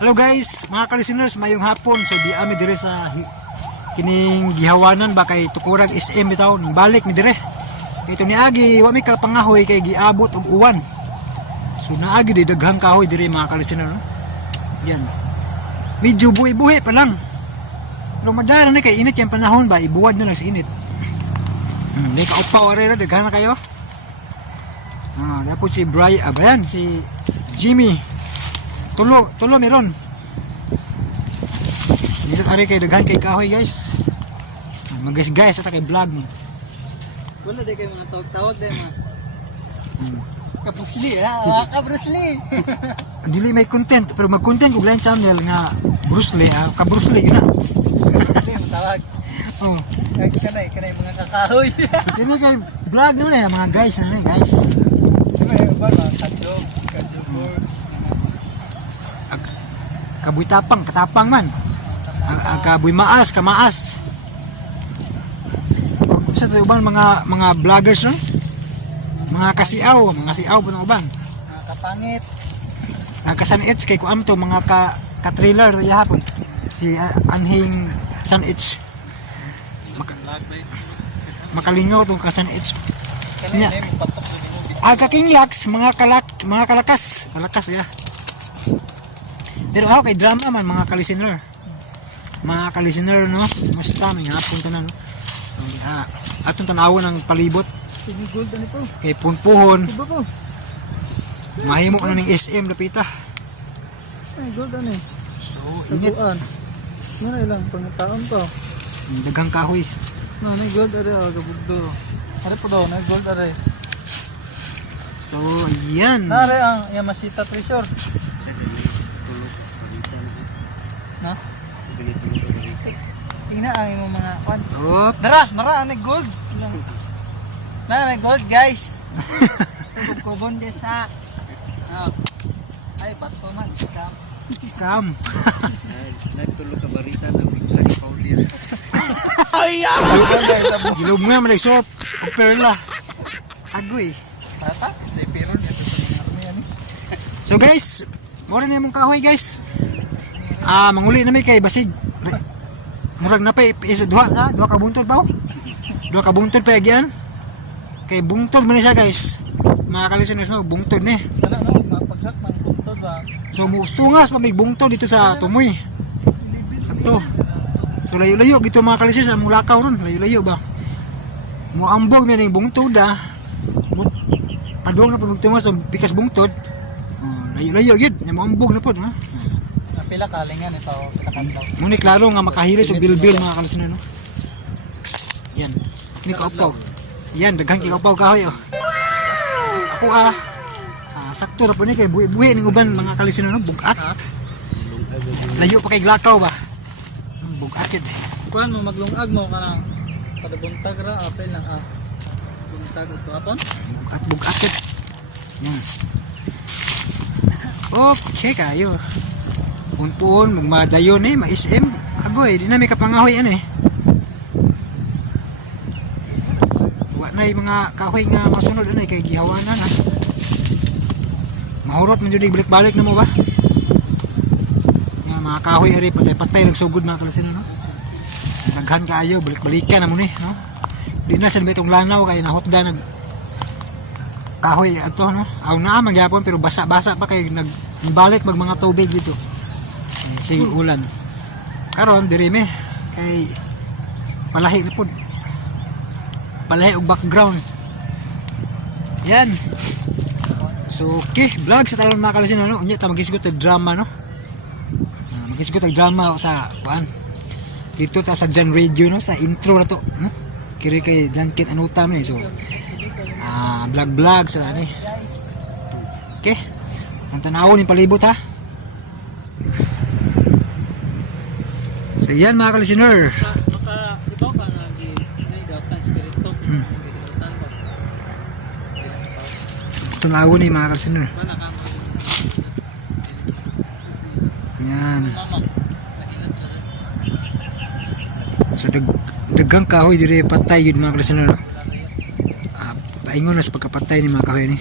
Hello guys, mga ka-listeners, mayong hapon. So di ami dire sa kining gihawanan ba kay tukurag SM bitaw ning balik ni dire. Kay to niagi wa mi ka pangahoy kay giabot og uwan. So naagi di daghang kahoy dire mga ka-listeners, no? Yan. Medyo buhi-buhi pa lang. Pero madara na kay init yung panahon ba, ibuwad na lang sa init. May kaupaw arera, daghan na kayo. Dapat si Brian, abayan, si Jimmy. Tulo meron. Dito ari kay daghan kay kahoy guys. Mag-guys ata kay vlog mo. Wala di kay mga tawag-tawag dai mga. Ka Bruce Lee, ka Bruce Lee. Dili may content pero mag-content og lang channel nga Bruce Lee, ka Bruce Lee na. Bruce Lee tawag. Oh. Kanay mga kakahoy. Kini kay vlog na mga guys na guys. Ano ba ka-jokes, ka-jokes. Kabuy tapang, katapang man. Ang kabuy maas, kamaas. Sa ubang mga vloggers no? Mga kasiaw po ng ubang. Mga kapangit. Nakasanits kay kuam to mga ka-trailer to yapon. Si Anhing Sanits. Makalingaw tong kasanits. Kanay may patok sa mo. Kakinglaks, mga kalakas ya. Pero ako kay drama man mga ka-listener. Mga ka-listener no, musta may hapon ta na no. So atong tanawon ang palibot Sige gold ano po? kay punpuhon. Iba po. Mahimo na ning SM dapita. Ay gold ano eh. So init, Taguan. Ano ilang pangataon to? daghang kahoy. No, may gold are gabugdo. Are po daw, na gold are. So yan. Nare ang Yamashita Treasure. Na? Ina ang imong mga kwan. Oops. Dara, mara ani gold. Na gold guys. Kubon di sa. Ay bato man scam. Scam. Nagtulog ka barita ng sa Paulir. Gilom nga man so perla. Agoy. Tata, stay pero dito sa army ani. So guys, mura na mong kahoy guys. Manguli na may kay basig. Murag na pa isa duha ka buntod pa. Duha ka buntod pa yan. Kay bungtod man siya guys. Mga ka-listeners no, bungtod ni. Kana no, mapaghat man bungtod ba. So mustungas pa may bungtod dito sa tumoy. Ato. So layo-layo gito mga ka-listeners ang mulakaw ron, layo-layo ba. Muambog na ning bungtod Padung na pud magtungas so pikas bungtod. Layo-layo gid, muambog na pud ha. Pila kalingan ito, pila kantaw. Muni klaro nga makahili sa bilbil mga ka-listeners no. Yan. Ni kaupaw. Yan daghang kaupaw kahoy oh. Ako sakto ra po ni kay buhi-buhi ning uban mga ka-listeners no, bugat. Layo pa kay glakaw ba. Bugat gid. Kuan mo maglungag mo kanang kada buntag ra apel lang buntag ito apon. Bugat gid. Yan. Okay kayo. Punpun magmadayon ma-SM. Agoy, di na may kapangahoy ano eh. Wa na yung mga kahoy nga masunod ano eh kay gihawanan ha. Mahurot man jud balik-balik na mo ba? Nga mga kahoy ari patay-patay nagsugod mga kalasino no. Daghan kaayo balik-balikan na mo ni no. Di na sa bitong lanaw kay nahotda nag kahoy ato no. Aw na magyapon pero basa-basa pa kay nagbalik mag mga tubig dito. Sige ulan. Karon diri me kay palahi na pud. Palahi og background. Yan. So okay, vlog sa talon mga kalasino no. Unya ta magisgot og drama no. Magisgot og drama sa kuan. Dito ta sa Jan Radio no, sa intro na to no. Kiri kay Jankin Anuta man so. Vlog sa ani. Okay. Ang tanawon ni palibot ha. So yan mga ka-listener. Ibaw ka na di datan spirito. Tanawon ni mga ka-listener. Yan. So dagang kahoy dire patay yun mga ka-listener. Paingon na sa pagkapatay ni mga kahoy ni.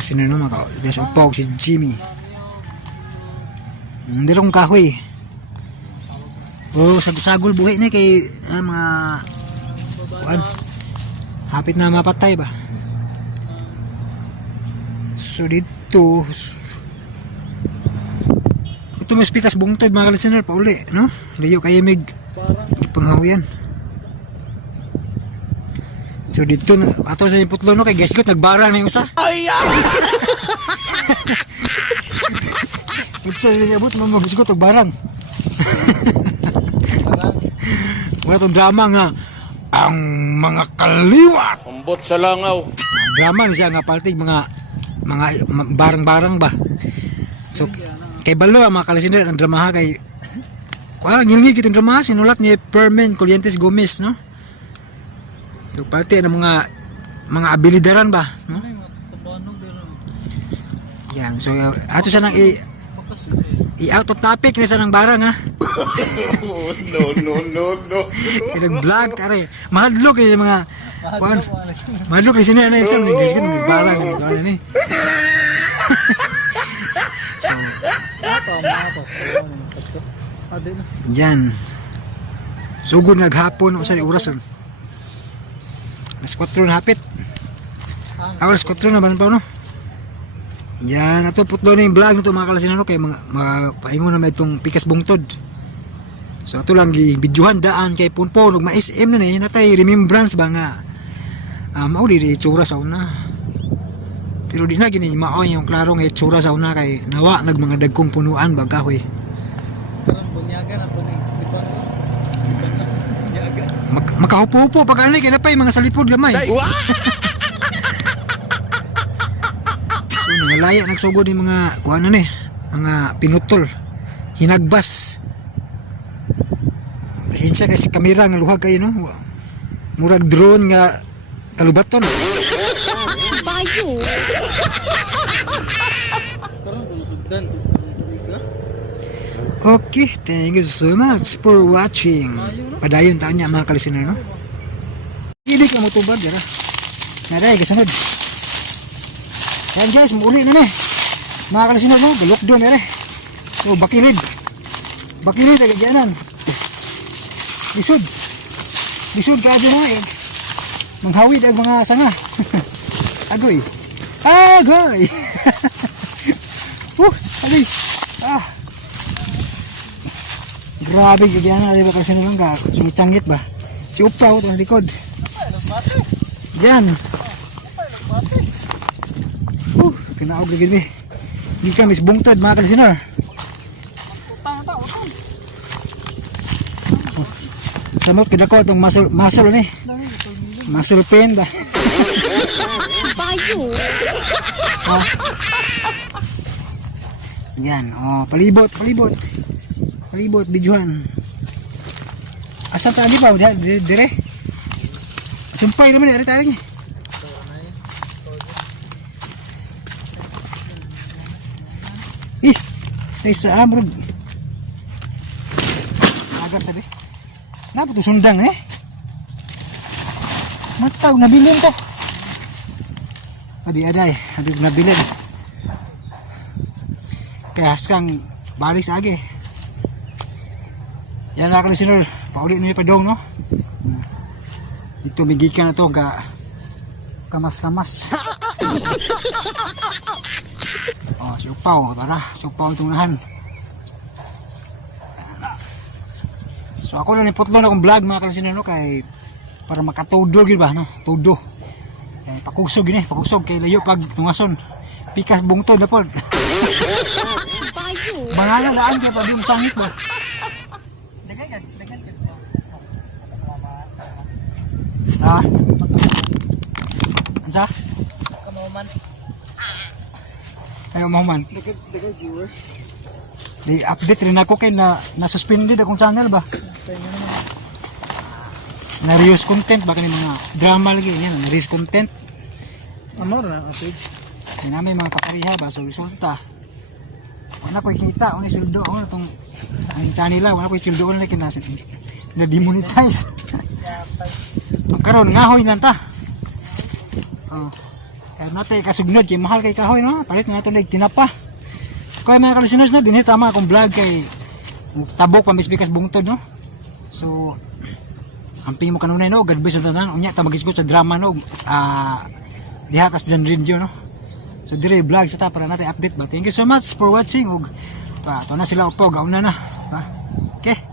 mga sinano mga guys upog si Jimmy. Hindi rin kahoy. Oh, sagol buhi ni kay mga kuan. Hapit na mapatay ba. So dito ito mas pikas bungtod mga listener pa uli, no? Layo kay mig panghawian. So dito ato sa putlo no kay guys ko nagbarang na yung isa. Ay! Putsa rin abot mo guys ko nagbarang. Wala tong drama nga ang mga kaliwa. Umbot sa langaw. Drama siya nga paltig mga barang-barang ba. So kay balo ang mga kalisinder ang drama kay kuan ngilngi kitong drama sinulat ni Permen Colientes Gomez no. So parte ng mga abilidaran ba, no? Yan, so ato sa nang i-out of topic na sa nang barang ha. No. Nag-vlog kare. Mahadlok ni mga kuan. Mahadlok ni sina na isang barang ni. So yan. Sugod naghapon o sa oras ron. Alas 4 na hapit. Alas 4 na ba no? Yan, ato putlo na yung vlog nito mga kalasinano kay mga paingon na may itong pikas bungtod. So ato lang gi-videohan daan kay punpon ug ma-SM na ni natay remembrance ba nga mao di itsura sa una. Pero di na gini mao yung klaro nga itsura sa una kay nawa nag mga dagkong punuan ba kahoy. Bunyagan ako ni Makahupo-hupo pag anay kay napay mga salipod gamay. So nangalaya nagsugod ni mga kuan ni mga pinutol hinagbas. Pasensya kasi kamera nga luhag kayo no. Murag drone nga kalubaton. Bayo. karon kung sugdan Okay, thank you so much for watching. Padayon taon niya mga kalistener no. Hindi ka mo tubad dira. Naray kasunod. Yan guys, muli na ni. Mga kalistener no, bulok do mere. So bakilid. Bakilid agad yanan. Lisod. Lisod ka dyan na eh. Manghawid ang mga sanga. Agoy. Agoy. Agoy. Grabe gagyan na. Diba kasi nalang ka. Sumitsangit ba? Si Upraw ito ang likod. Diyan. Kinaog lagi ni. Hindi ka mis bungtod mga kalisinar. Samot kita ko itong muscle ni. Muscle pain ba? Bayo. Yan, palibot. Palibot, bijuan. Asa tadi pa, dire. Sumpay naman, ari tayo ni. Ay sa amrog. Agar sabi. Napa to sundang eh? Mataw nabilin ko. Adi nabilin. Kaya haskang balik sa agi. Yan mga kalisinor, paulit na yung padong no. Dito migikan na to kamas. Si Upaw, tara, si Upaw itong nahan. So ako na niputlo na akong vlog mga kalisinor no, kay para makatudo gid ba no, tudo. Pakusog gini, pakusog kay layo pag tungason. Pikas bungtod na pod. Bayo. Banana daan kay pa yung sangit ba. Ansa? Ayaw man. dagang viewers. Di update rin ako kay na-suspended akong channel ba. Na-reuse content ba kanina mga drama lagi yan, na-reuse content. Ano na ang page? Yan na may mga kapariha ba so resulta. Wala ko ikita, wala suldo ako itong ang channel lang, wala ko isuldo na kinasin. Na-demonetize. Karon ngahoy lang ta. Kaya natin kasugnod kay mahal kay kahoy no. Palit na natin tinapa. Kaya mga ka-listeners no, dinhi tama akong vlog kay tabok pamisbikas bungtod no. So amping mo kanunay no, God bless sa tanan. Unya ta magisgot sa drama no. Diha tas dyan radio no. So dire vlog sa ta para natin update ba. Thank you so much for watching ug to na sila upo gauna na. Okay.